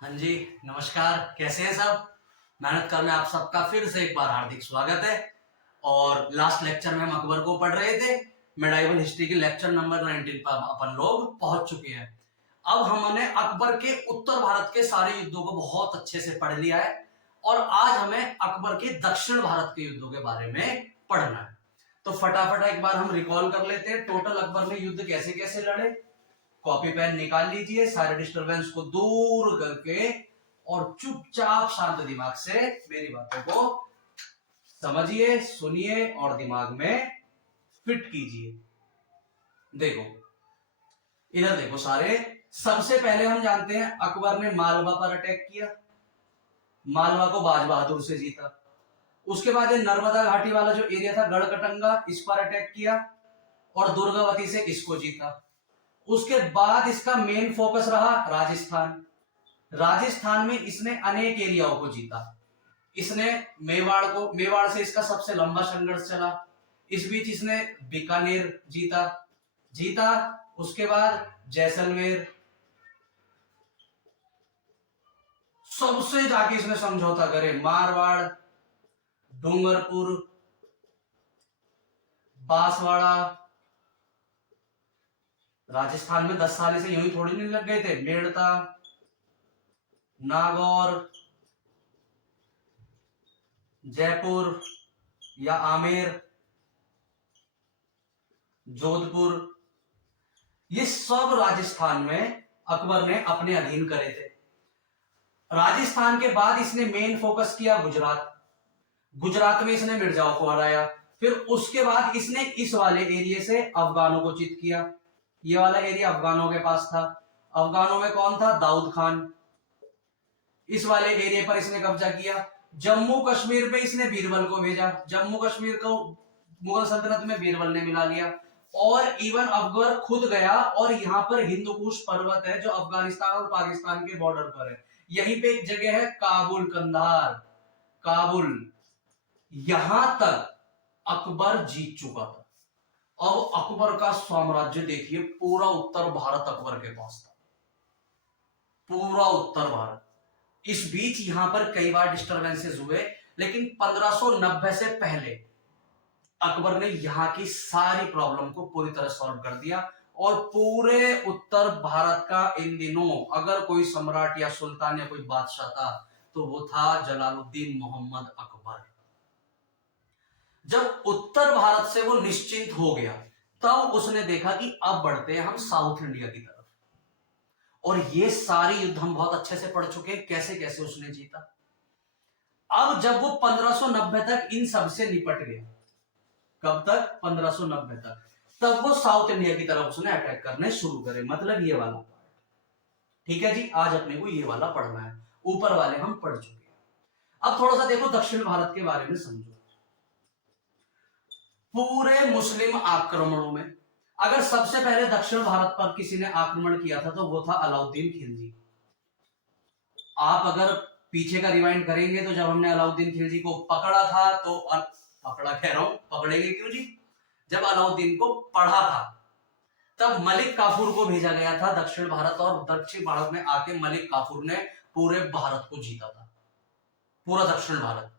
हाँ जी, नमस्कार। कैसे हैं सब? मेहनत कर में आप सबका फिर से एक बार हार्दिक स्वागत है। और लास्ट लेक्चर में हम अकबर को पढ़ रहे थे। मेडाइवल हिस्ट्री के लेक्चर नंबर 19 पर अपन लोग पहुंच चुके हैं। अब हमने अकबर के उत्तर भारत के सारे युद्धों को बहुत अच्छे से पढ़ लिया है और आज हमें अकबर के दक्षिण भारत के युद्धों के बारे में पढ़ना है। तो फटाफट एक बार हम रिकॉल कर लेते हैं टोटल अकबर ने युद्ध कैसे कैसे लड़े। कॉपी पेन निकाल लीजिए, सारे डिस्टरबेंस को दूर करके और चुपचाप शांत दिमाग से मेरी बातों को समझिए, सुनिए और दिमाग में फिट कीजिए। देखो, इधर देखो सारे। सबसे पहले हम जानते हैं अकबर ने मालवा पर अटैक किया, मालवा को बाज बहादुर से जीता। उसके बाद नर्मदा घाटी वाला जो एरिया था गढ़कटंगा, इस पर अटैक किया और दुर्गावती से इसको जीता। उसके बाद इसका मेन फोकस रहा राजस्थान। राजस्थान में इसने अनेक एरियाओं को जीता। इसने मेवाड़ से इसका सबसे लंबा संघर्ष चला। इस बीच इसने बीकानेर जीता। उसके बाद जैसलमेर, सबसे जाके इसने समझौता करे, मारवाड़, डूंगरपुर, बांसवाड़ा। राजस्थान में 10 साल से यूं ही थोड़ी नहीं लग गए थे। मेड़ता, नागौर, जयपुर या आमेर, जोधपुर, ये सब राजस्थान में अकबर ने अपने अधीन करे थे। राजस्थान के बाद इसने मेन फोकस किया गुजरात। गुजरात में इसने मिर्जाओं को हराया। फिर उसके बाद इसने इस वाले एरिया से अफगानों को चित किया। ये वाला एरिया अफगानों के पास था। अफगानों में कौन था? दाऊद खान। इस वाले एरिया पर इसने कब्जा किया। जम्मू कश्मीर में इसने बीरबल को भेजा। जम्मू कश्मीर को मुगल सल्तनत में बीरबल ने मिला लिया। और इवन अकबर खुद गया और यहाँ पर हिंदुकुश पर्वत है जो अफगानिस्तान और पाकिस्तान के बॉर्डर पर है। यहीं पे एक जगह है काबुल, कंधार, काबुल, यहां तक अकबर जीत चुका था। अब अकबर का साम्राज्य देखिए, पूरा उत्तर भारत अकबर के पास था, पूरा उत्तर भारत। इस बीच यहां पर कई बार डिस्टरबेंसेस हुए, लेकिन 1590 से पहले अकबर ने यहां की सारी प्रॉब्लम को पूरी तरह सॉल्व कर दिया। और पूरे उत्तर भारत का इन दिनों अगर कोई सम्राट या सुल्तान या कोई बादशाह था तो वो था जलालुद्दीन मोहम्मद अकबर। जब उत्तर भारत से वो निश्चिंत हो गया तब उसने देखा कि अब बढ़ते हैं हम साउथ इंडिया की तरफ। और ये सारी युद्ध हम बहुत अच्छे से पढ़ चुके हैं, कैसे कैसे उसने जीता। अब जब वो 1590 तक इन सब से निपट गया, कब तक? 1590 तक। तब वो साउथ इंडिया की तरफ उसने अटैक करने शुरू करे, मतलब ये वाला पार्ट। ठीक है जी, आज अपने को ये वाला पढ़ना है, ऊपर वाले हम पढ़ चुके हैं। अब थोड़ा सा देखो दक्षिण भारत के बारे में समझो। पूरे मुस्लिम आक्रमणों में अगर सबसे पहले दक्षिण भारत पर किसी ने आक्रमण किया था तो वो था अलाउद्दीन खिलजी। आप अगर पीछे का रिवाइंड करेंगे तो जब हमने अलाउद्दीन खिलजी को पकड़ा था तो पकड़ा कह रहा हूं, पकड़ेंगे क्यों जी, जब अलाउद्दीन को पढ़ा था तब मलिक काफूर को भेजा गया था दक्षिण भारत, और दक्षिण भारत में आके मलिक काफूर ने पूरे भारत को जीता था, पूरा दक्षिण भारत।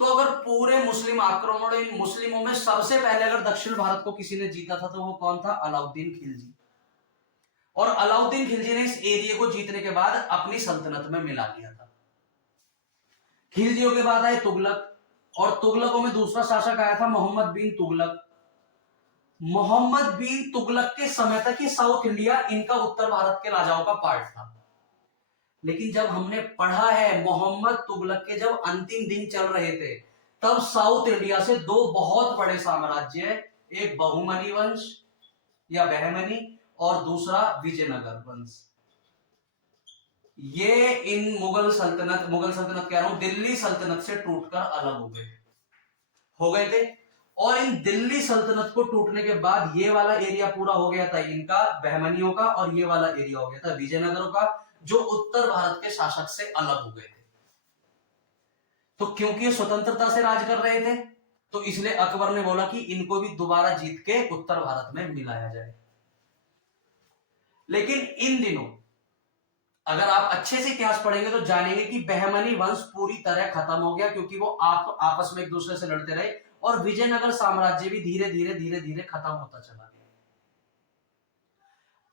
तो अगर पूरे मुस्लिम आक्रमण इन मुस्लिमों में सबसे पहले अगर दक्षिण भारत को किसी ने जीता था तो वो कौन था? अलाउद्दीन खिलजी। और अलाउद्दीन खिलजी ने इस एरिया को जीतने के बाद अपनी सल्तनत में मिला लिया था। खिलजियों के बाद आए तुगलक, और तुगलकों में दूसरा शासक आया था मोहम्मद बिन तुगलक। मोहम्मद बिन तुगलक के समय तक ये साउथ इंडिया इनका उत्तर भारत के राजाओं का पार्ट था। लेकिन जब हमने पढ़ा है मोहम्मद तुगलक के जब अंतिम दिन चल रहे थे तब साउथ इंडिया से दो बहुत बड़े साम्राज्य, एक बहुमनी वंश या बहमनी और दूसरा विजयनगर वंश, ये इन मुगल सल्तनत कह रहा हूं, दिल्ली सल्तनत से टूटकर अलग हो गए थे। और इन दिल्ली सल्तनत को टूटने के बाद ये वाला एरिया पूरा हो गया था इनका, बहमनियों का, और ये वाला एरिया हो गया था विजयनगरों का, जो उत्तर भारत के शासक से अलग हो गए थे। तो क्योंकि ये स्वतंत्रता से राज कर रहे थे तो इसलिए अकबर ने बोला कि इनको भी दोबारा जीत के उत्तर भारत में मिलाया जाए। लेकिन इन दिनों अगर आप अच्छे से इतिहास पढ़ेंगे तो जानेंगे कि बहमनी वंश पूरी तरह खत्म हो गया, क्योंकि वो आपस में एक दूसरे से लड़ते रहे, और विजयनगर साम्राज्य भी धीरे धीरे धीरे धीरे खत्म होता चला गया।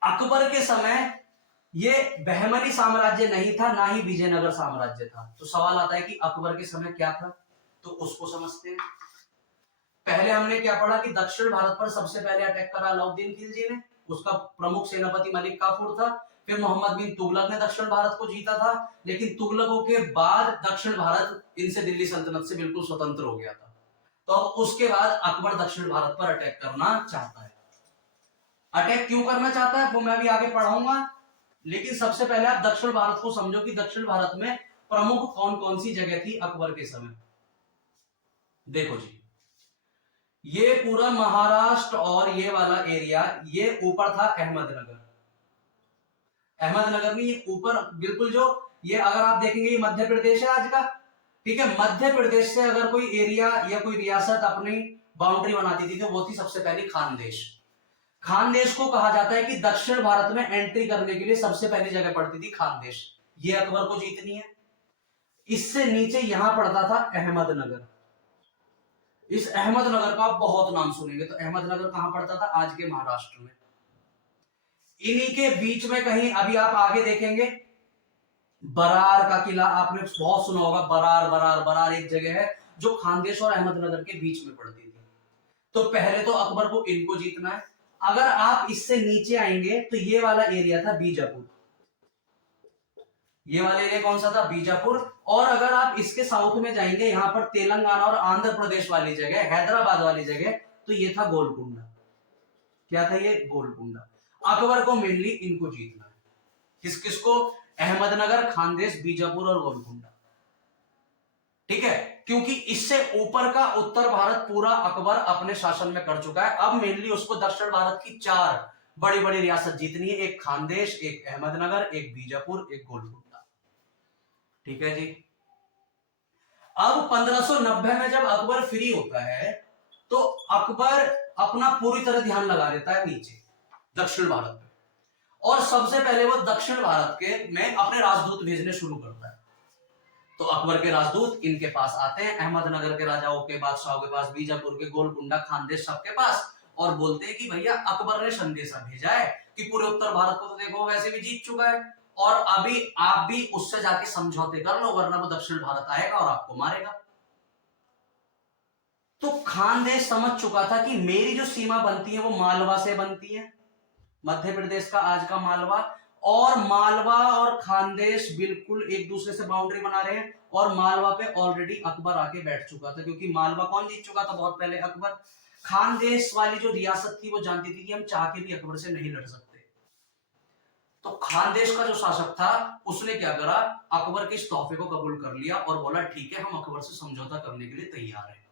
अकबर के समय ये बहमनी साम्राज्य नहीं था, ना ही विजयनगर साम्राज्य था। तो सवाल आता है कि अकबर के समय क्या था, तो उसको समझते हैं। पहले हमने क्या पढ़ा कि दक्षिण भारत पर सबसे पहले अटैक करा अलाउद्दीन खिलजी ने, उसका प्रमुख सेनापति मलिक काफूर था। फिर मोहम्मद बिन तुगलक ने दक्षिण भारत को जीता था, लेकिन तुगलकों के बाद दक्षिण भारत इनसे दिल्ली सल्तनत से बिल्कुल स्वतंत्र हो गया था। तो अब उसके बाद अकबर दक्षिण भारत पर अटैक करना चाहता है। अटैक क्यों करना चाहता है वो मैं भी आगे पढ़ाऊंगा, लेकिन सबसे पहले आप दक्षिण भारत को समझो कि दक्षिण भारत में प्रमुख कौन कौन सी जगह थी अकबर के समय। देखो जी, ये पूरा महाराष्ट्र और ये वाला एरिया, ये ऊपर था अहमदनगर। अहमदनगर में ऊपर बिल्कुल जो ये अगर आप देखेंगे ये मध्य प्रदेश है आज का, ठीक है। मध्य प्रदेश से अगर कोई एरिया या कोई रियासत अपनी बाउंड्री बनाती थी तो वो थी सबसे पहले खानदेश। खानदेश को कहा जाता है कि दक्षिण भारत में एंट्री करने के लिए सबसे पहली जगह पड़ती थी खानदेश। ये अकबर को जीतनी है। इससे नीचे यहां पड़ता था अहमदनगर। इस अहमदनगर का आप बहुत नाम सुनेंगे। तो अहमदनगर कहां पड़ता था, आज के महाराष्ट्र में। इन्हीं के बीच में कहीं अभी आप आगे देखेंगे बरार का किला, आपने बहुत सुना होगा। बरार बरार बरार एक जगह है जो खानदेश और अहमदनगर के बीच में पड़ती थी। तो पहले तो अकबर को इनको जीतना है। अगर आप इससे नीचे आएंगे तो ये वाला एरिया था बीजापुर। ये वाला एरिया कौन सा था, बीजापुर। और अगर आप इसके साउथ में जाएंगे, यहां पर तेलंगाना और आंध्र प्रदेश वाली जगह, हैदराबाद वाली जगह, तो ये था गोलकुंडा। क्या था ये, गोलकुंडा। अकबर को मेनली इनको जीतना है। किस किसको, अहमदनगर, खानदेश, बीजापुर और गोलकुंडा, ठीक है। क्योंकि इससे ऊपर का उत्तर भारत पूरा अकबर अपने शासन में कर चुका है। अब मेनली उसको दक्षिण भारत की 4 बड़ी बड़ी रियासत जीतनी है, एक खानदेश, एक अहमदनगर, एक बीजापुर, एक गोलकुंडा, ठीक है जी। अब 1590 में जब अकबर फ्री होता है तो अकबर अपना पूरी तरह ध्यान लगा देता है नीचे दक्षिण भारत में, और सबसे पहले वो दक्षिण भारत के में अपने राजदूत भेजने शुरू करता है। तो अकबर के राजदूत इनके पास आते हैं, अहमदनगर के राजाओं के, बादशाहों के पास, बीजापुर के, गोलकुंडा, खानदेश, सबके पास, और बोलते हैं कि भैया अकबर ने संदेशा भेजा है कि पूरे उत्तर भारत को तो देखो वैसे भी जीत चुका है, और अभी आप भी उससे जाके समझौते कर लो, वरना वो दक्षिण भारत आएगा और आपको मारेगा। तो खानदेश समझ चुका था कि मेरी जो सीमा बनती है वो मालवा से बनती है, मध्य प्रदेश का आज का मालवा, और मालवा और खानदेश बिल्कुल एक दूसरे से बाउंड्री बना रहे हैं। और मालवा पे ऑलरेडी अकबर आके बैठ चुका था, क्योंकि मालवा कौन जीत चुका था बहुत पहले, अकबर। खानदेश वाली जो रियासत थी वो जानती थी कि हम चाह के भी अकबर से नहीं लड़ सकते। तो खानदेश का जो शासक था उसने क्या करा, अकबर के इस तोहफे को कबूल कर लिया और बोला ठीक है, हम अकबर से समझौता करने के लिए तैयार हैं।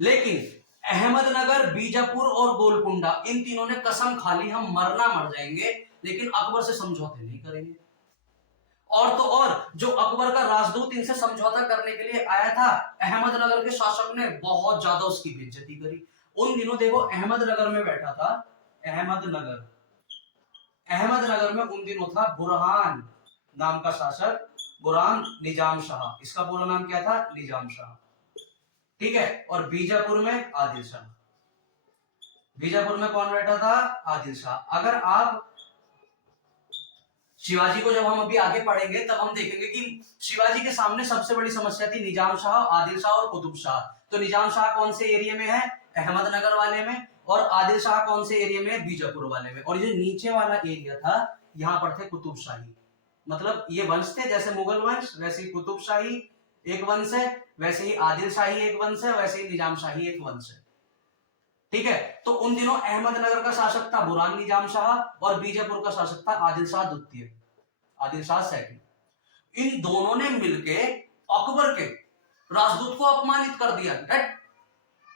लेकिन अहमदनगर, बीजापुर और गोलकुंडा, इन तीनों ने कसम खा ली हम मरना मर जाएंगे लेकिन अकबर से समझौते नहीं करेंगे। और तो और जो अकबर का राजदूत इनसे समझौता करने के लिए आया था, अहमदनगर के शासक ने बहुत ज्यादा उसकी बेइज्जती करी। उन दिनों देखो अहमदनगर में बैठा था, अहमदनगर में उन दिनों था बुरहान नाम का शासक, बुरहान निजाम शाह। इसका पूरा नाम क्या था, निजाम शाह, ठीक है। और बीजापुर में आदिल शाह। बीजापुर में कौन बैठा था, आदिल शाह। अगर आप शिवाजी को जब हम अभी आगे पढ़ेंगे तब हम देखेंगे कि शिवाजी के सामने सबसे बड़ी समस्या थी निजाम शाह, आदिल शाह और कुतुब शाह। तो निजाम शाह कौन से एरिया में है, अहमदनगर वाले में, और आदिल शाह कौन से एरिया में है, बीजापुर वाले में। और ये नीचे वाला एरिया था, यहाँ पर थे कुतुब शाही। मतलब ये वंश थे, जैसे मुगल वंश वैसे ही कुतुब शाही एक वंश है, वैसे ही आदिल शाही एक वंश है, वैसे ही निजाम शाही एक वंश है, ठीक है। तो उन दिनों अहमदनगर का शासक था बुरहान निजाम शाह और बीजापुर का शासक था आदिल शाह द्वितीय, आदिल शाह सेकंड। इन दोनों ने मिलके अकबर के राजदूत को अपमानित कर दिया।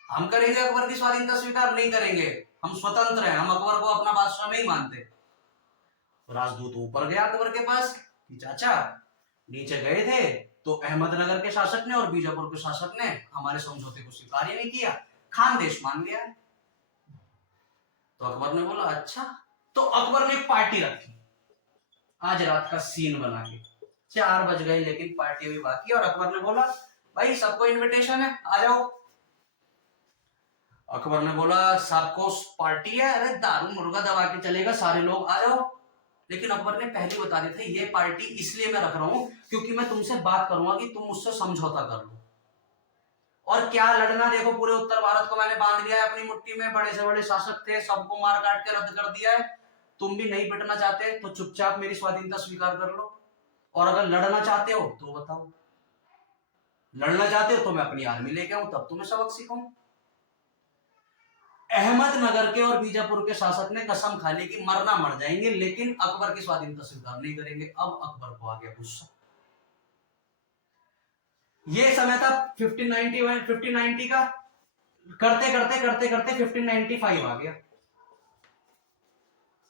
हम करेंगे अकबर की स्वाधीनता स्वीकार नहीं करेंगे, हम स्वतंत्र हैं, हम अकबर को अपना बादशाह नहीं मानते। राजदूत ऊपर गया अकबर के पास कि चाचा, नीचे गए थे तो अहमदनगर के शासक ने और बीजापुर के शासक ने हमारे समझौते को स्वीकार ही नहीं किया, खानदेश मान लिया। तो अकबर ने बोला अच्छा। तो अकबर ने एक पार्टी रखी, आज रात का सीन बना के। 4 बज गए लेकिन पार्टी अभी बाकी। और अकबर ने बोला भाई सबको इनविटेशन है, आ जाओ। अकबर ने बोला सबको पार्टी है, अरे दारू मुर्गा दबा के चलेगा, सारे लोग आ जाओ। लेकिन अकबर ने पहले बता दिया था ये पार्टी इसलिए मैं रख रहा हूं क्योंकि मैं तुमसे बात करूंगा कि तुम मुझसे समझौता कर लो। और क्या लड़ना, देखो पूरे उत्तर भारत को मैंने बांध लिया है अपनी मुट्ठी में, बड़े से बड़े शासक थे, सबको मार काट के रद्द कर दिया है। तुम भी नहीं पिटना चाहते तो चुपचाप मेरी स्वाधीनता स्वीकार कर लो, और अगर लड़ना चाहते हो तो बताओ। लड़ना चाहते हो तो मैं अपनी आर्मी लेके आऊं, तब तुम्हें सबक सिखाऊं। अहमदनगर के और बीजापुर के शासक ने कसम खा ली कि मरना मर जाएंगे लेकिन अकबर की स्वाधीनता स्वीकार नहीं करेंगे। अब अकबर को आ गया गुस्सा। ये समय था 1590 का। करते करते करते करते 1595 आ गया।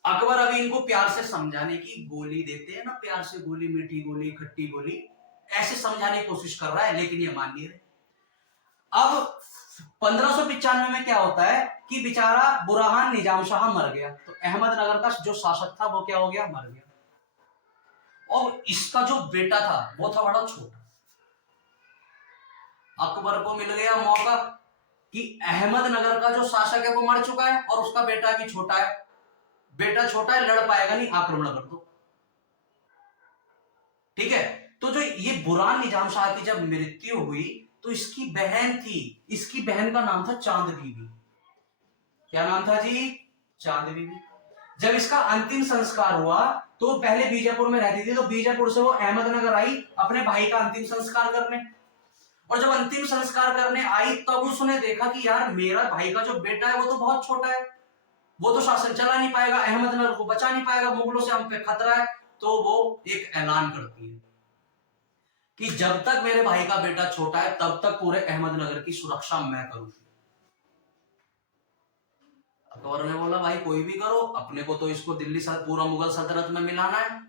अकबर अभी इनको प्यार से समझाने की गोली देते हैं ना, प्यार से गोली, मीठी गोली, खट्टी गोली, ऐसे समझाने की कोशिश कर रहा है लेकिन ये मान नहीं रहे। अब 1595 में क्या होता है कि बेचारा बुरहान निजाम शाह मर गया, तो अहमदनगर का जो शासक था वो क्या हो गया, मर गया। और इसका जो बेटा था वो था बड़ा छोटा। अकबर को मिल गया मौका कि अहमदनगर का जो शासक है वो मर चुका है और उसका बेटा भी छोटा है। बेटा छोटा है, लड़ पाएगा नहीं, आक्रमण कर दो। ठीक है, तो जो ये बुरहान निजाम शाह की जब मृत्यु हुई तो इसकी बहन थी, इसकी बहन का नाम था चांद बीबी। क्या नाम था जी, चांद बीबी। जब इसका अंतिम संस्कार हुआ तो पहले बीजापुर में रहती थी, तो बीजापुर से वो अहमदनगर आई अपने भाई का अंतिम संस्कार करने। और जब अंतिम संस्कार करने आई तब उसने देखा कि यार मेरा भाई का जो बेटा है वो तो बहुत छोटा है, वो तो शासन चला नहीं पाएगा, अहमदनगर को बचा नहीं पाएगा, मुगलों से हम पे खतरा है। तो वो एक ऐलान करती है कि जब तक मेरे भाई का बेटा छोटा है तब तक पूरे अहमदनगर की सुरक्षा मैं करूंगी। अकबर ने बोला भाई कोई भी करो, अपने को तो इसको दिल्ली पूरा मुगल सल्तनत में मिलाना है।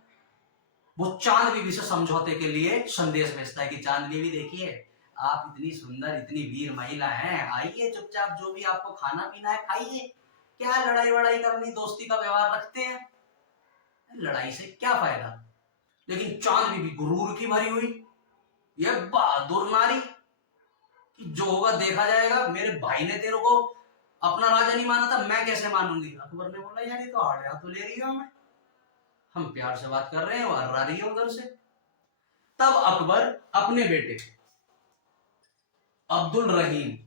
वो चांद बीबी से समझौते के लिए संदेश भेजता है कि चांद बीबी देखिए, आप इतनी सुंदर, इतनी वीर महिला हैं, आइए चुपचाप जो भी आपको खाना पीना है खाइए, क्या लड़ाई वड़ाई करनी, दोस्ती का व्यवहार रखते हैं, लड़ाई से क्या फायदा। लेकिन चांद बीबी गुरूर की भरी हुई, ये बहादुर नारी कि जो होगा देखा जाएगा, मेरे भाई ने तेरे को अपना राजा नहीं माना था, मैं कैसे मानूंगी। अकबर ने बोला यार ये तो आड़िया तो ले रही हो हमें, हम प्यार से बात कर रहे हैं, वो हर्रा रही है उधर से। तब अकबर अपने बेटे अब्दुल रहीम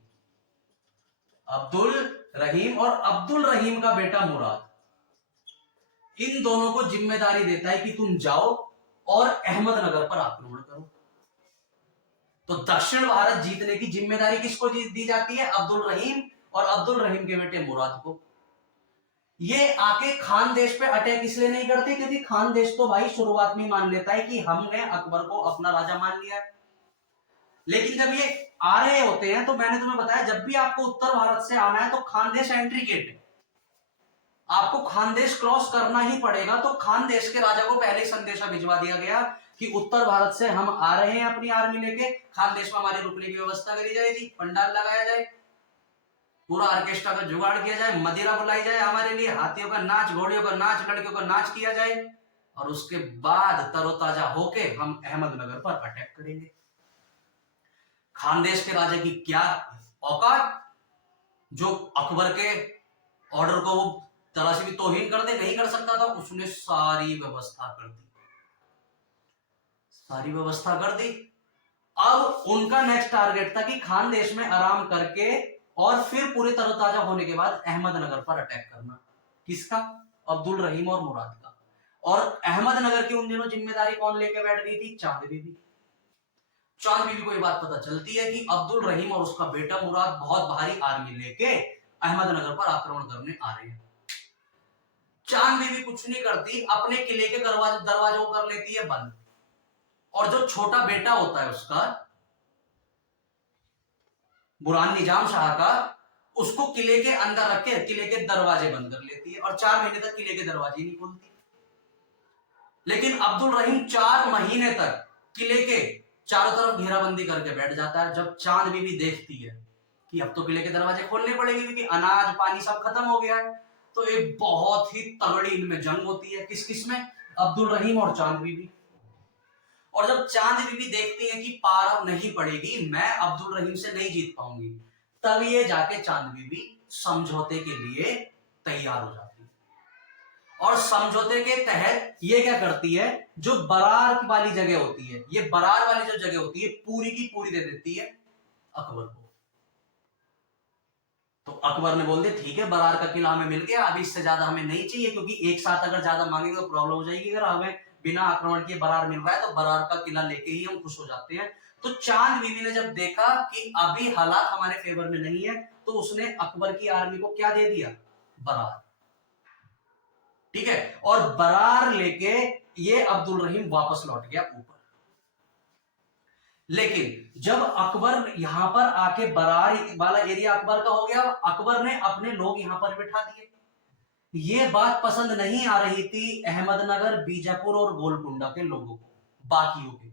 और अब्दुल रहीम का बेटा मुराद, इन दोनों को जिम्मेदारी देता है कि तुम जाओ और अहमदनगर पर आक्रमण करो। तो दक्षिण भारत जीतने की जिम्मेदारी किसको दी जाती है, अब्दुल रहीम और अब्दुल रहीम के बेटे मुराद को। ये आके खान देश पे अटैक इसलिए नहीं करते क्योंकि खान देश तो भाई शुरुआत में मान लेता है कि हमने अकबर को अपना राजा मान लिया है। लेकिन जब ये आ रहे होते हैं तो मैंने तुम्हें बताया जब भी आपको उत्तर भारत से आना है तो खानदेश एंट्री गेट है, आपको खानदेश क्रॉस करना ही पड़ेगा। तो खानदेश के राजा को पहले ही संदेशा भिजवा दिया गया कि उत्तर भारत से हम आ रहे हैं अपनी आर्मी लेके, खानदेश में हमारे रुकने की व्यवस्था करी जाएगी, पंडाल लगाया जाए, पूरा ऑर्केस्ट्रा का जुगाड़ किया जाए, मदिरा बुलाई जाए हमारे लिए, हाथियों का नाच, घोड़ियों का नाच, लड़कियों का नाच किया जाए, और उसके बाद तरोताजा होके हम अहमदनगर पर अटैक करेंगे। खानदेश के राजा की क्या औकात जो अकबर के ऑर्डर को वो तरह से भी तौहीन कर दे, नहीं कर सकता था। उसने सारी व्यवस्था कर दी, सारी व्यवस्था कर दी। अब उनका नेक्स्ट टारगेट था कि खानदेश में आराम करके और फिर पूरे तरोताजा होने के बाद अहमदनगर पर अटैक करना। किसका, अब्दुल रहीम और मुराद का। और अहमदनगर की उन दिनों जिम्मेदारी कौन लेके बैठ गई थी, चांद बीबी। चांद बीबी को ये बात पता चलती है कि अब्दुल रहीम और उसका बेटा मुराद बहुत भारी आर्मी लेके अहमदनगर पर आक्रमण करने आ रहे हैं। चांद बीबी कुछ नहीं करती, अपने किले के दरवाजों को कर लेती है बंद, और जो छोटा बेटा होता है उसका, बुरहान निजाम शाह का, उसको किले के अंदर रख के किले के दरवाजे बंद कर लेती है और 4 महीने तक किले के दरवाजे नहीं खोलती। लेकिन अब्दुल रहीम 4 महीने तक किले के चारों तरफ घेराबंदी करके बैठ जाता है। जब चांद बीबी देखती है कि अब तो किले के दरवाजे खोलने पड़ेंगे क्योंकि अनाज पानी सब खत्म हो गया है, तो एक बहुत ही तगड़ी इनमें जंग होती है। किस किस में, अब्दुल रहीम और चांद बीबी। और जब चांद बीबी देखती है कि पार अब नहीं पड़ेगी, मैं अब्दुल रहीम से नहीं जीत पाऊंगी, तब ये जाके चांद बीबी समझौते के लिए तैयार हो जाती है। और समझौते के तहत ये क्या करती है, जो बरार वाली जगह होती है, ये बरार वाली जो जगह होती है पूरी की पूरी दे देती है अकबर को। तो अकबर ने बोल दिया ठीक है, बरार का किला हमें मिल गया, अभी इससे ज्यादा हमें नहीं चाहिए, क्योंकि एक साथ अगर ज्यादा मांगेंगे तो प्रॉब्लम हो जाएगी। अगर हमें बिना आक्रमण किए बरार मिल रहा है तो बरार का किला लेके ही हम खुश हो जाते हैं। तो चांद बीबी ने जब देखा कि अभी हालात हमारे फेवर में नहीं है, तो उसने अकबर की आर्मी को क्या दे दिया, बरार। ठीक है, और बरार लेके ये अब्दुल रहीम वापस लौट गया ऊपर। लेकिन जब अकबर यहां पर आके, बरार वाला एरिया अकबर का हो गया, अकबर ने अपने लोग यहां पर बिठा दिए। ये बात पसंद नहीं आ रही थी अहमदनगर, बीजापुर और गोलकुंडा के लोगों को, बाकियों के,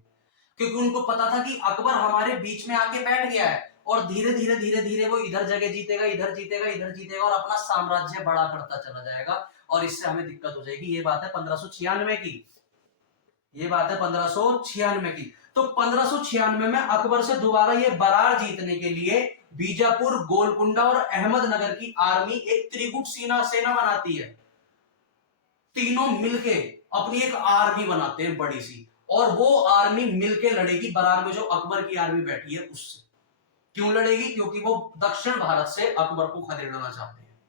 क्योंकि उनको पता था कि अकबर हमारे बीच में आके बैठ गया है और धीरे धीरे धीरे धीरे वो इधर जगह जीतेगा, इधर जीतेगा, इधर जीतेगा और अपना साम्राज्य बड़ा करता चला जाएगा और इससे हमें दिक्कत हो जाएगी। ये बात है 1596 की, ये बात है 1596 की। तो 1596 में अकबर से दोबारा ये बरार जीतने के लिए बीजापुर, गोलकुंडा और अहमदनगर की आर्मी एक त्रिगुट सेना बनाती है। तीनों मिलके अपनी एक आर्मी बनाते हैं बड़ी सी, और वो आर्मी मिलके लड़ेगी बरार में जो अकबर की आर्मी बैठी है उससे। क्यों लड़ेगी, क्योंकि वो दक्षिण भारत से अकबर को खदेड़ना चाहते हैं।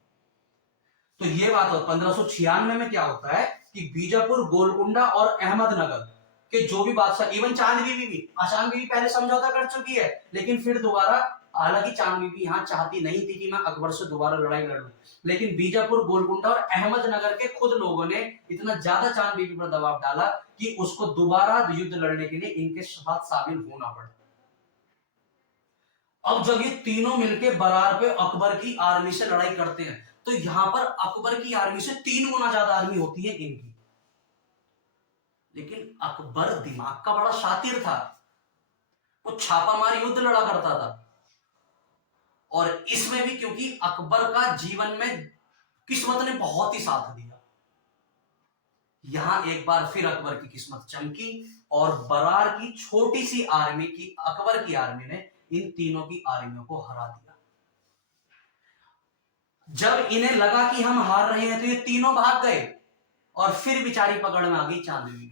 तो ये बात हो 1596 में क्या होता है कि बीजापुर, गोलकुंडा और अहमदनगर के जो भी बादशाह, इवन चांद बीबी भी, चांद बीबी पहले समझौता कर चुकी है, लेकिन फिर दोबारा, हालांकि चांद बीबी यहां चाहती नहीं थी कि मैं अकबर से दोबारा लड़ाई लड़ूं, लेकिन बीजापुर, गोलकुंडा और अहमदनगर के खुद लोगों ने इतना ज्यादा चांद बीबी पर दबाव डाला कि उसको दोबारा युद्ध लड़ने के लिए इनके साथ शामिल होना पड़ा। अब जब ये तीनों मिलकर बरार पे अकबर की आर्मी से लड़ाई करते हैं, तो यहां पर अकबर की आर्मी से 3 गुना ज्यादा आर्मी होती है इनकी। लेकिन अकबर दिमाग का बड़ा शातिर था, वो छापामार युद्ध लड़ा करता था। और इसमें भी क्योंकि अकबर का जीवन में किस्मत ने बहुत ही साथ दिया, यहां एक बार फिर अकबर की किस्मत चमकी और बरार की छोटी सी आर्मी की, अकबर की आर्मी ने इन तीनों की आर्मियों को हरा दिया। जब इन्हें लगा कि हम हार रहे हैं तो ये तीनों भाग गए और फिर बेचारी पकड़ में आ गई चांद बीबी।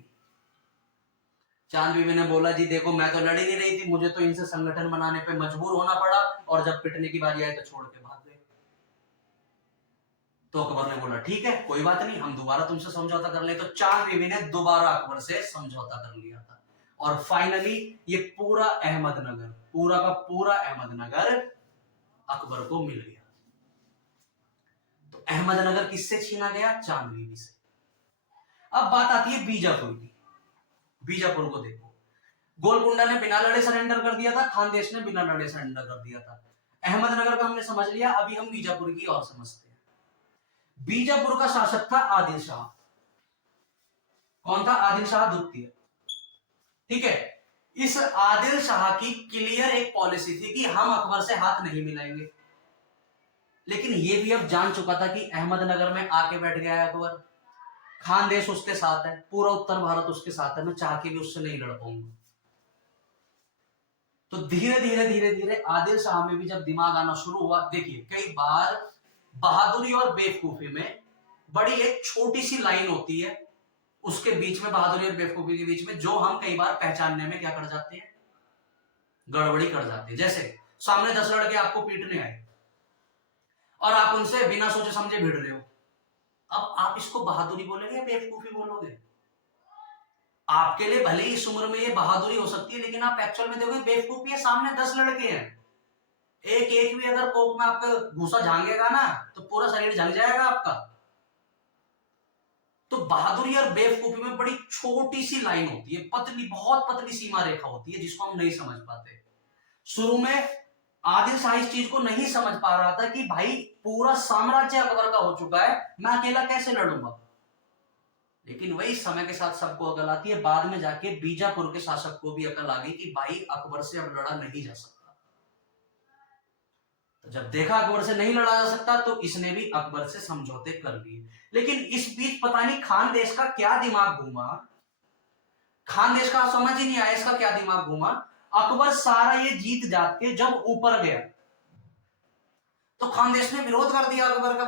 चांद बीबी ने बोला जी देखो, मैं तो लड़ ही नहीं रही थी, मुझे तो इनसे संगठन बनाने पे मजबूर होना पड़ा और जब पिटने की बारी आई तो छोड़ के भाग गए। तो अकबर ने बोला ठीक है, कोई बात नहीं, हम दोबारा तुमसे समझौता कर ले। तो चांद बीबी ने दोबारा अकबर से समझौता कर लिया था और फाइनली ये पूरा अहमदनगर, पूरा का पूरा अहमदनगर अकबर को मिल गया। तो अहमदनगर किससे छीना गया, चांद बीबी से। अब बात आती है बीजापुर की। बीजापुर को देखो, गोलकुंडा ने बिना लड़े सरेंडर कर दिया था, खानदेश ने बिना लड़े सरेंडर कर दिया था। अहमदनगर का हमने समझ लिया, अभी हम बीजापुर की और समझते हैं। बीजापुर का शासक था आदिल शाह। कौन था, आदिल शाह द्वितीय। ठीक है, इस आदिल शाह की क्लियर एक पॉलिसी थी कि हम अकबर से हाथ नहीं मिलाएंगे, लेकिन ये भी अब जान चुका था कि अहमदनगर में आके बैठ गया है अकबर, खानदेश उसके साथ है, पूरा उत्तर भारत उसके साथ है, मैं चाह के भी उससे नहीं लड़ पाऊंगा। तो धीरे धीरे धीरे धीरे आदिल शाह में भी जब दिमाग आना शुरू हुआ, देखिए कई बार बहादुरी और बेवकूफी में बड़ी एक छोटी सी लाइन होती है, उसके बीच में, बहादुरी और बेवकूफी के बीच में, जो हम कई बार पहचानने में क्या कर जाते हैं, गड़बड़ी कर जाते हैं। जैसे सामने 10 लड़के आपको पीटने आए और आप उनसे बिना सोचे समझे भिड़ रहे हो, अब आप इसको बहादुरी बोलोगे या बेवकूफी बोलोगे? आपके लिए भले ही इस उम्र में ये बहादुरी हो सकती है, लेकिन आप एक्चुअल में देखोगे बेवकूफी है। सामने 10 लड़के हैं, एक एक भी अगर कोक में आपका घूसा झांगेगा ना तो पूरा शरीर झंग जाएगा आपका। तो बहादुरी और बेवकूफी में बड़ी छोटी सी लाइन होती है, पतली, बहुत पतली सीमा रेखा होती है, जिसको हम नहीं समझ पाते। शुरू में आदिल शाह इस चीज को नहीं समझ पा रहा था कि भाई पूरा साम्राज्य अकबर का हो चुका है, मैं अकेला कैसे लड़ूंगा। लेकिन वही समय के साथ सबको अकल आती है, बाद में जाके बीजापुर के शासक को भी अकल आ गई कि भाई अकबर से अब लड़ा नहीं जा सकता। तो जब देखा अकबर से नहीं लड़ा जा सकता तो इसने भी अकबर से समझौते कर लिए। लेकिन इस बीच पता नहीं खानदेश का क्या दिमाग घूमा, खानदेश का समझ ही नहीं आया इसका क्या दिमाग घूमा। अकबर सारा ये जीत जात के जब ऊपर गया तो खानदेश ने विरोध कर दिया अकबर का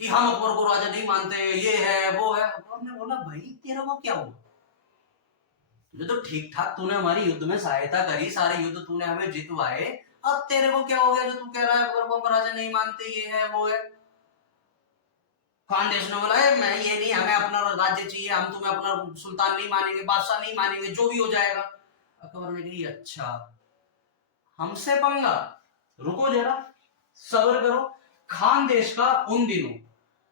कि हम अकबर को राजा नहीं मानते, ये है वो है। अकबर ने बोला भाई तेरे को क्या हुआ, तुझे तो ठीक ठाक तूने हमारी युद्ध में सहायता करी, सारे युद्ध तूने हमें जितवाए, अब तेरे को क्या हो गया जो तू कह रहा है अकबर को हम राजा नहीं मानते, ये है वो है। खानदेश ने बोला मैं ये नहीं, हमें अपना राज्य चाहिए, हम तुम्हें अपना सुल्तान नहीं मानेंगे, बादशाह नहीं मानेंगे, जो भी हो जाएगा। अकबर ने कही अच्छा हमसे पंगा, रुको जरा सब्र करो। खानदेश का उन दिनों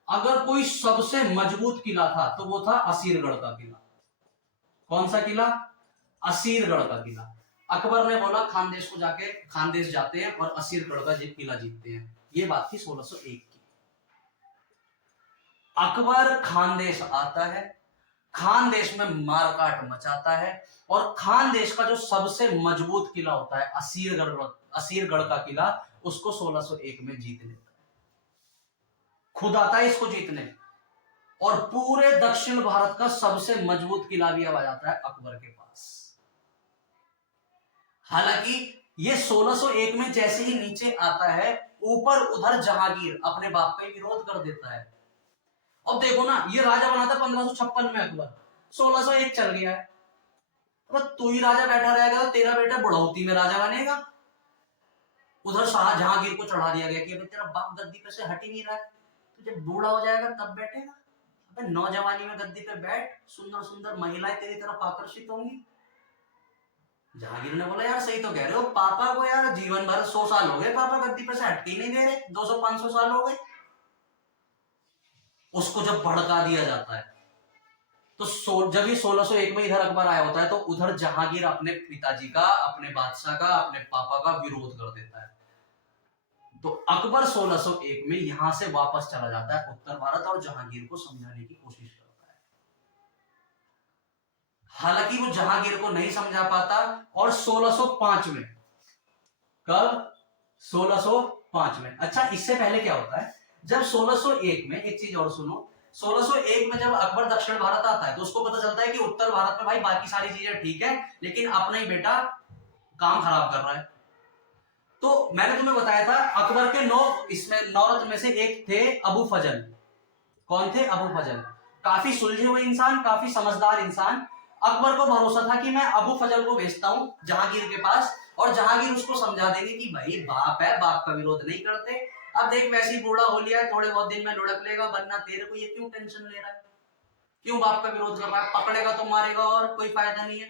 अगर कोई सबसे मजबूत किला था तो वो था असीरगढ़ का किला। कौन सा किला? असीरगढ़ का किला। अकबर ने बोला खानदेश को जाके, खानदेश जाते हैं और असीरगढ़ का किला जीतते हैं। ये बात थी 1601 की। अकबर खानदेश आता है, खानदेश में मारकाट मचाता है और खानदेश का जो सबसे मजबूत किला होता है असीरगढ़ का किला, उसको 1601 में जीत लेता है। खुद आता है इसको जीतने और पूरे दक्षिण भारत का सबसे मजबूत किला भी अब आ जाता है अकबर के पास। हालांकि ये 1601 में जैसे ही नीचे आता है, ऊपर उधर जहांगीर अपने बाप पे विरोध कर देता है। अब देखो ना, ये राजा बना था 1556 में अकबर, 1601 चल गया है। अब तू ही राजा बैठा रहेगा तो तेरा बेटा बुढ़ौती में राजा बनेगा। उधर शाह जहांगीर को चढ़ा दिया गया कि अबे तेरा बाप गद्दी पे से हट ही नहीं रहा है, तो जब बूढ़ा हो जाएगा तब बैठेगा। अबे नौजवानी में गद्दी पे बैठ, सुंदर सुंदर महिलाएं तेरी तरफ आकर्षित होंगी। जहांगीर ने बोला यार सही तो कह रहे हो, पापा को यार जीवन भर 100 साल हो गए, पापा गद्दी पे से हट ही नहीं दे रहे, 200-500 साल हो गए। उसको जब भड़का दिया जाता है तो जब ये 1601 में इधर अकबर आया होता है तो उधर जहांगीर अपने पिताजी का, अपने बादशाह का, अपने पापा का विरोध कर देता है। तो अकबर 1601 में यहां से वापस चला जाता है उत्तर भारत और जहांगीर को समझाने की कोशिश करता है। हालांकि वो जहांगीर को नहीं समझा पाता और 1605 में, कब? 1605 में। अच्छा इससे पहले क्या होता है, जब 1601 में, एक चीज और सुनो, 1601 में जब अकबर दक्षिण भारत आता है तो उसको पता चलता है कि उत्तर भारत में भाई बाकी सारी चीजें ठीक है लेकिन अपना ही बेटा काम खराब कर रहा है। तो मैंने तुम्हें बताया था अकबर के 9 रत्न में से एक थे अबू फजल। कौन थे? अबू फजल। काफी सुलझे हुए इंसान, काफी समझदार इंसान। अकबर को भरोसा था कि मैं अबू फजल को भेजता हूं जहांगीर के पास और जहांगीर उसको समझा देंगे कि भाई बाप है, बाप का विरोध नहीं करते। अब देख वैसे ही बूढ़ा हो लिया है, थोड़े बहुत दिन में लुढ़क लेगा, वरना तेरे को ये क्यों टेंशन ले रहा है, क्यों बाप का विरोध कर रहा है, पकड़ेगा तो मारेगा और कोई फायदा नहीं है।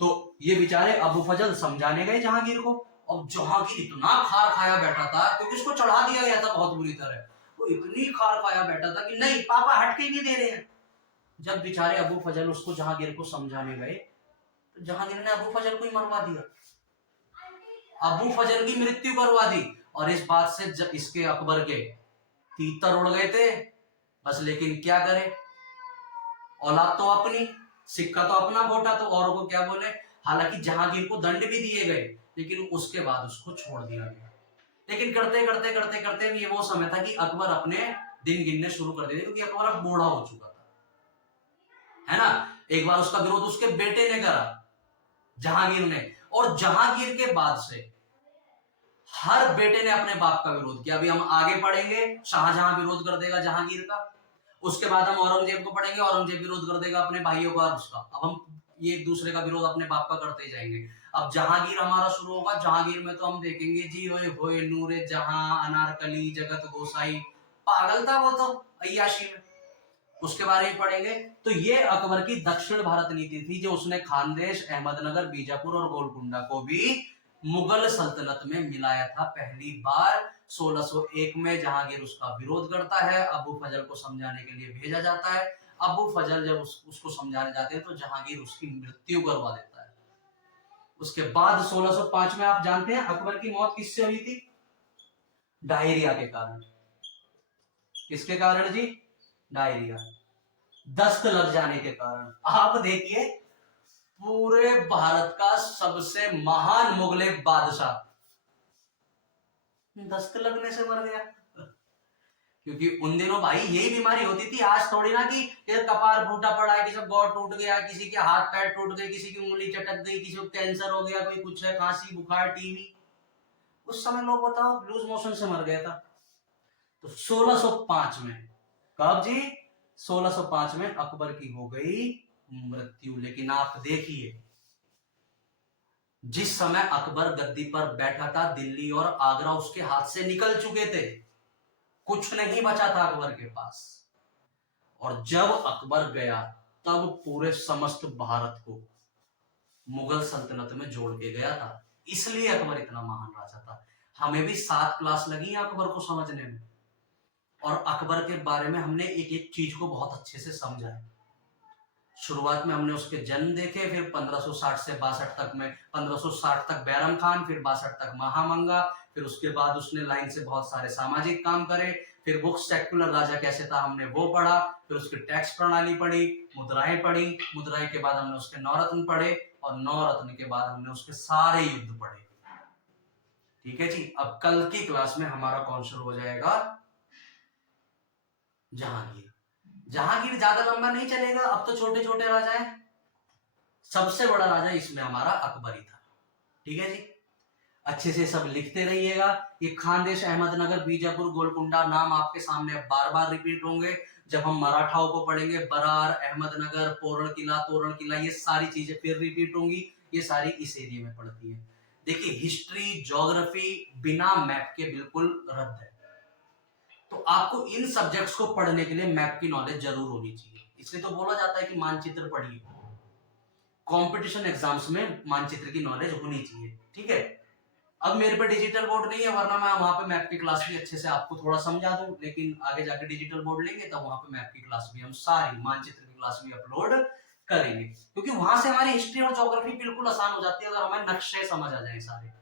तो ये बेचारे अबू फजल समझाने गए जहांगीर को। अब जहांगीर इतना खार खाया बैठा था क्योंकि उसको चढ़ा दिया गया था बहुत बुरी तरह, वो इतनी खार खाया बैठा था कि नहीं पापा हट के नहीं दे रहे हैं। जब बेचारे अबू फजल उसको जहांगीर को समझाने गए तो जहांगीर ने अबू फजल को ही मरवा दिया, अबू फजल की मृत्यु करवा दी। और इस बात से जब इसके अकबर के तीतर उड़ गए थे बस। लेकिन क्या करे, औलाद तो अपनी, सिक्का तो अपना वोटा, तो औरों को क्या बोले। हालांकि जहांगीर को दंड भी दिए गए लेकिन उसके बाद उसको छोड़ दिया गया। लेकिन करते करते करते करते ये वो समय था कि अकबर अपने दिन गिनने शुरू कर दिए क्योंकि अकबर अब बूढ़ा हो चुका था, है ना। एक बार उसका विरोध उसके बेटे ने करा, जहांगीर ने, और जहांगीर के बाद से हर बेटे ने अपने बाप का विरोध किया। अभी हम आगे पढ़ेंगे, शाहजहां विरोध कर देगा जहांगीर का, उसके बाद हम औरंगजेब को पढ़ेंगे, औरंगजेब विरोध कर देगा अपने भाइयों का और उसका। अब हम ये एक दूसरे का विरोध अपने बाप का करते जाएंगे। अब जहांगीर हमारा शुरू होगा। जहांगीर में तो हम देखेंगे जी होए होए नूरे जहां, अनारकली, जगत गोसाई, पागल था वो तो अय्याशी में, उसके बारे में पढ़ेंगे। तो ये अकबर की दक्षिण भारत नीति थी जो उसने खानदेश, अहमदनगर, बीजापुर और गोलकुंडा को भी मुगल सल्तनत में मिलाया था पहली बार। 1601 में जहांगीर उसका विरोध करता है, अबू फजल को समझाने के लिए भेजा जाता है। अबू फजल जब उसको समझाने जाते हैं तो जहांगीर उसकी मृत्यु करवा देता है। उसके बाद 1605 में आप जानते हैं अकबर की मौत किससे हुई थी? डायरिया के कारण। किसके कारण जी? डायरिया, दस्त लग जाने के कारण। आप देखिए पूरे भारत का सबसे महान मुगले बादशाह दस्त लगने से मर गया। क्योंकि उन दिनों भाई यही बीमारी होती थी, आज थोड़ी ना कि ये कपार फूटा पड़ा है, किसी गौ टूट गया, किसी के हाथ पैर टूट गए, किसी की उंगली चटक गई, किसी को कैंसर हो गया, कोई कुछ है, खांसी बुखार टीबी। उस समय लोग बताओ लूज मोशन से मर गया था। तो 1605 में, कब जी? 1605 में अकबर की हो गई मृत्यु। लेकिन आप देखिए, जिस समय अकबर गद्दी पर बैठा था, दिल्ली और आगरा उसके हाथ से निकल चुके थे, कुछ नहीं बचा था अकबर के पास। और जब अकबर गया तब पूरे समस्त भारत को मुगल सल्तनत में जोड़ के गया था। इसलिए अकबर इतना महान राजा था। हमें भी 7 क्लास लगी है अकबर को समझने में, और अकबर के बारे में हमने एक एक चीज को बहुत अच्छे से समझा है। शुरुआत में हमने उसके जन्म देखे, फिर 1560 से 62 तक में, 1560 तक बैरम खान, फिर 62 तक महामंगा, फिर उसके बाद उसने लाइन से बहुत सारे सामाजिक काम करे, फिर बुक सेक्युलर राजा कैसे था हमने वो पढ़ा, फिर उसकी टैक्स प्रणाली पढ़ी, मुद्राएं पढ़ी, मुद्राएं के बाद हमने उसके 9 रत्न पढ़े, और 9 रत्न के बाद हमने उसके सारे युद्ध पढ़े। ठीक है जी। अब कल की क्लास में हमारा कौन शुरू हो जाएगा? जहांगीर। जहांगीर ज्यादा लंबा नहीं चलेगा, अब तो छोटे छोटे राजा हैं। सबसे बड़ा राजा इसमें हमारा अकबर ही था। ठीक है जी। अच्छे से सब लिखते रहिएगा। ये खानदेश, अहमदनगर, बीजापुर, गोलकुंडा नाम आपके सामने बार बार रिपीट होंगे। जब हम मराठाओं को पढ़ेंगे, बरार, अहमदनगर, तोरण किला, ये सारी चीजें फिर रिपीट होंगी। ये सारी इस एरिया में पड़ती है। देखिए, हिस्ट्री, ज्योग्राफी बिना मैप के बिल्कुल रद्द है। तो आपको इन सब्जेक्ट्स को पढ़ने के लिए मैप की नॉलेज जरूर होनी चाहिए। इसलिए तो बोला जाता है कि मानचित्र पढ़िए। कंपटीशन एग्जाम्स में मानचित्र की नॉलेज होनी चाहिए। ठीक है। अब मेरे पे डिजिटल बोर्ड नहीं है, वरना मैं वहां पे मैप की क्लास भी अच्छे से आपको थोड़ा समझा दूं, लेकिन आगे जाके डिजिटल बोर्ड लेंगे तब वहां पे मैप की क्लास भी हम सारी मानचित्र की क्लास भी अपलोड करेंगे, क्योंकि वहां से हमारी हिस्ट्री और ज्योग्राफी बिल्कुल आसान हो जाती है अगर हमें नक्शे समझ आ जाए सारे।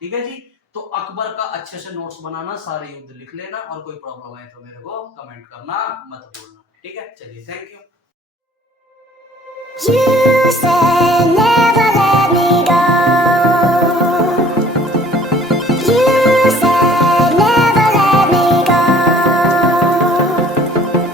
ठीक है जी। तो अकबर का अच्छे से नोट्स बनाना, सारे युद्ध लिख लेना, और कोई प्रॉब्लम है तो मेरे को कमेंट करना मत भूलना। ठीक है, चलिए, थैंक यू।